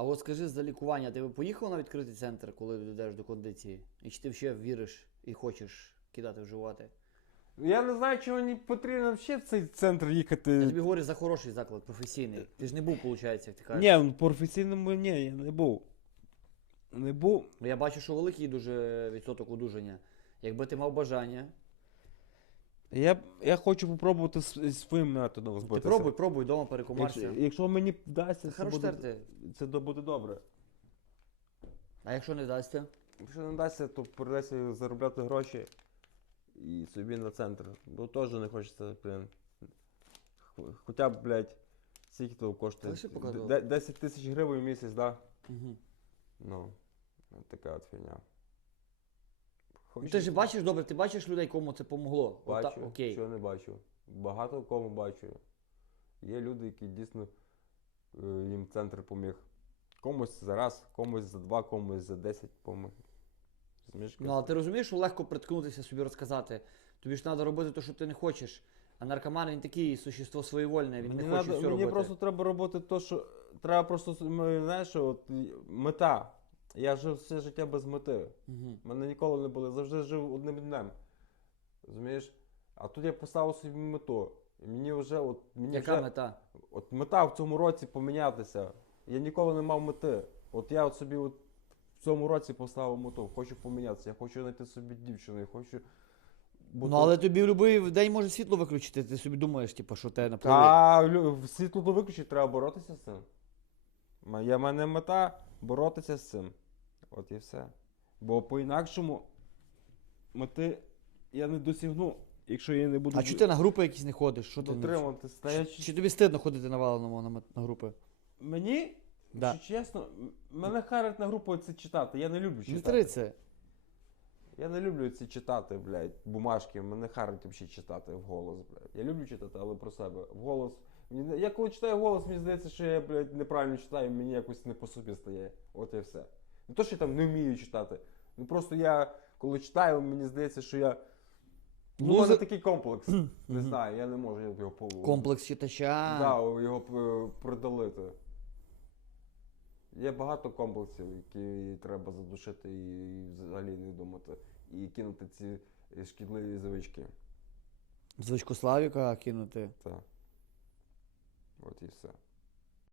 А от скажи за лікування, ти би поїхав на відкритий центр, коли дійдеш до кондиції? І чи ти ще віриш і хочеш кидати вживати? Я не знаю, чи мені потрібно ще в цей центр їхати. Я тобі говорю за хороший заклад, професійний. Ти ж не був, виходить, як ти кажеш. Ні, ну, професійному ні, я не був. Не був. Я бачу, що великий дуже відсоток одужання. Якби ти мав бажання, Я, я хочу попробувати с- своїм методом ти збитися. пробуй, пробуй, вдома Якщо, перекомарся. якщо мені вдасться, Це це, буде, це до- буде добре. А якщо не вдасться? Якщо не вдасться, то придеться заробляти гроші і собі на центр. Бо теж не хочеться, блін. Хоча б, блядь, скільки того коштує? Та ще. Де- 10 тисяч гривень в місяць, да? Угу. Ну, от така от фігня. Ну, ти ж бачиш добре, ти бачиш людей, кому це помогло. Ота- Бачу, окей. що не бачу. Багато кому бачу. Є люди, які дійсно е, їм центр поміг. Комусь за раз, комусь за два, комусь за 10 поміг. Ну, але ти розумієш, що легко приткнутися собі розказати. Тобі ж треба робити те, що ти не хочеш. А наркоман він такий существо своєвольне, він мені не хоче надо- все мені робити. просто треба робити те, що треба просто знаєш, що от мета. Я жив все життя без мети. Угу. Мене ніколи не було, завжди жив одним днем. Розумієш? А тут я поставив собі мету. І мені вже от мені Яка вже, мета? От мета в цьому році помінятися. Я ніколи не мав мети. От я от собі от в цьому році поставив мету. Хочу помінятися. Я хочу знайти собі дівчину. Я хочу. бути- Ну, але тобі в будь-який день може світло виключити, ти собі думаєш, типу, що те напливе. Та лю- світло то виключить, треба боротися з цим. М- Я в мене мета боротися з цим. От і все. Бо по-інакшому мети я не досягну, якщо я не буду А чого ти на групи якісь не ходиш? Що ти не- Чи, чи тобі стидно ходити на валеному на, мет- на групи? Мені, Да. якщо чесно, м- мене харить на групу це читати. Я не люблю Не читати. три це. Я не люблю ці читати, блядь, бумажки. Мене харить взагалі читати вголос, блядь. Я люблю читати, але про себе. Вголос. Я коли читаю голос, мені здається, що я, блядь, неправильно читаю, мені якось не по собі стає. От і все. Не то, що я там не вмію читати. Ну просто я, коли читаю, мені здається, що я. Ну, Ну, у за- такий комплекс. Не знаю, я не можу його по. Комплекс читача. Да, його е, придалити. Є багато комплексів, які треба задушити і взагалі не думати. І кинути ці шкідливі звички. Звичку Славіка кинути. Так. От і все.